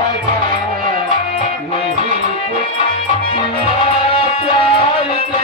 हजार नहीं कुछ सिवा प्यार के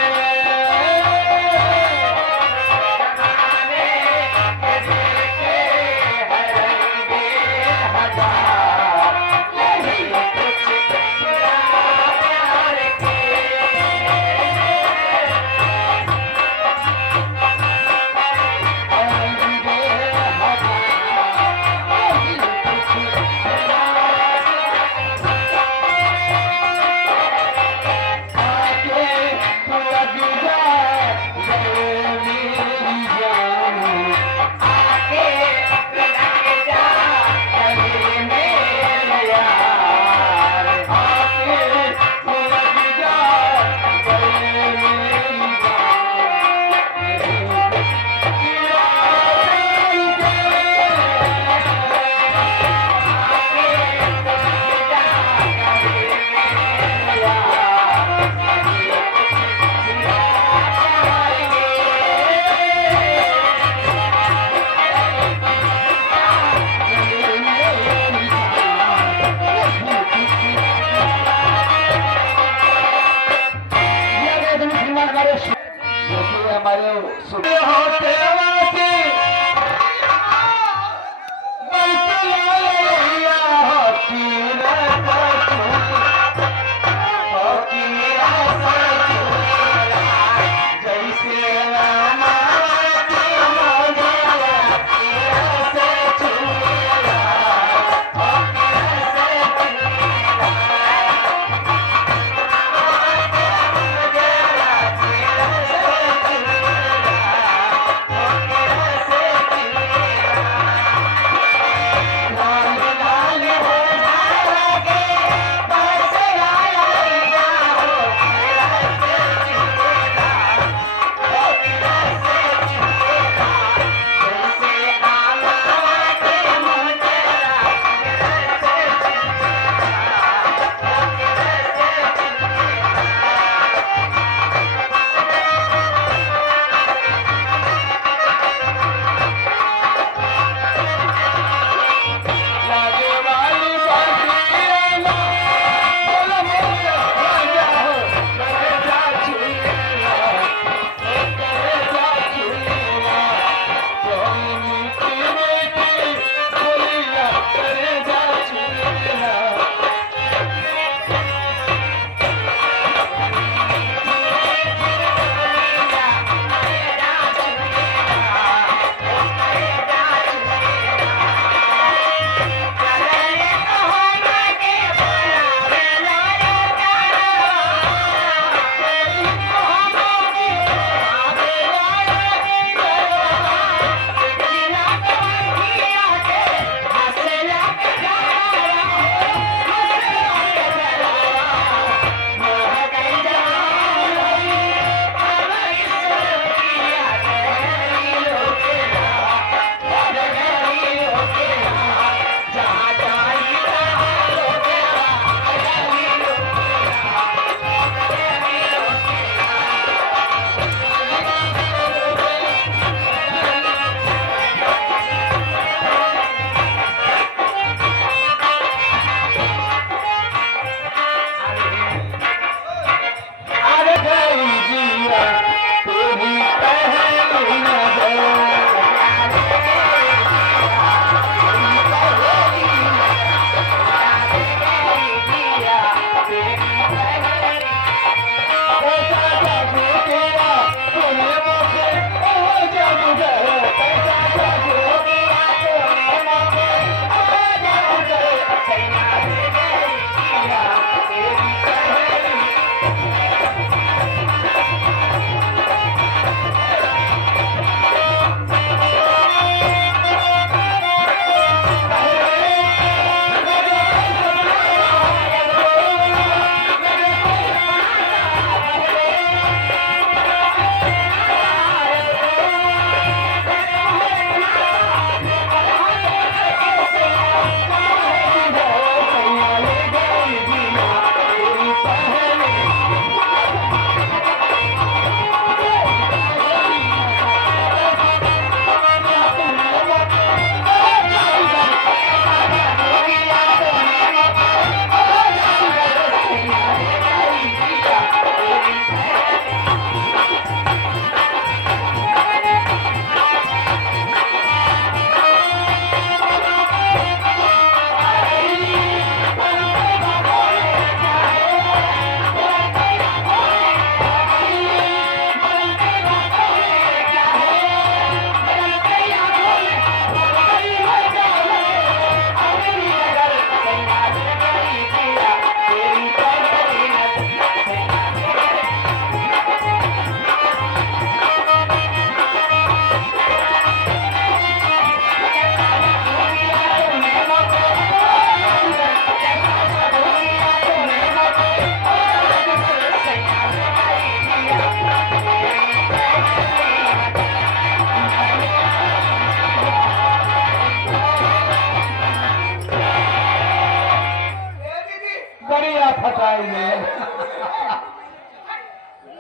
फटाएंगे।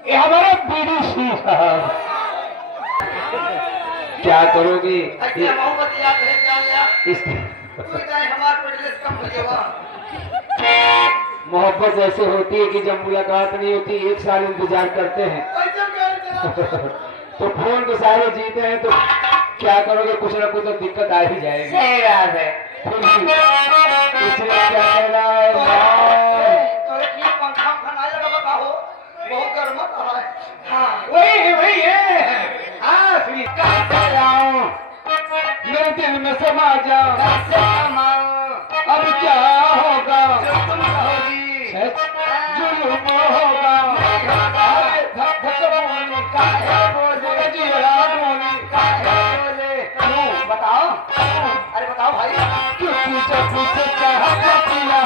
ये हमारा बीडीसी साहब। क्या करोगे मोहब्बत ऐसे होती है कि जब मुलाकात नहीं होती 1 साल इंतजार करते हैं तो फोन के सारे जीते हैं तो क्या करोगे, कुछ ना कुछ तो दिक्कत आ ही जाएगी। सही बात है। फिर भी इसलिए क्या कहना है बहुत गर्म है। हाँ वही है। हाँ मेरे दिल में समा जाओ, अब क्या होगा तुम कहोगी जुल्म होगा। बताओ। अरे बताओ भाई, क्योंकि जब मुझसे चाहा किया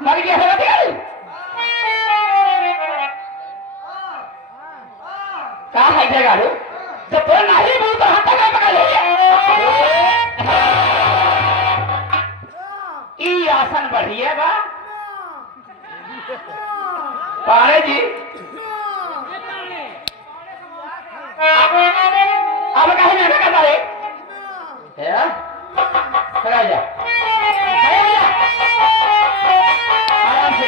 मर गया है कहा है जगह रो जब तो नहीं बोल तो हाथ का पकड़ ले ई आसन बढ़िया बा पारे जी। अब कहे ना करता है खड़ा जा आराम से।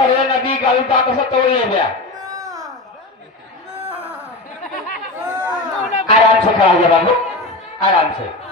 अरे नदी गाड़ी ताकत से तोड़ ले गया। आराम से खड़ा हो जा बाबू, आराम से।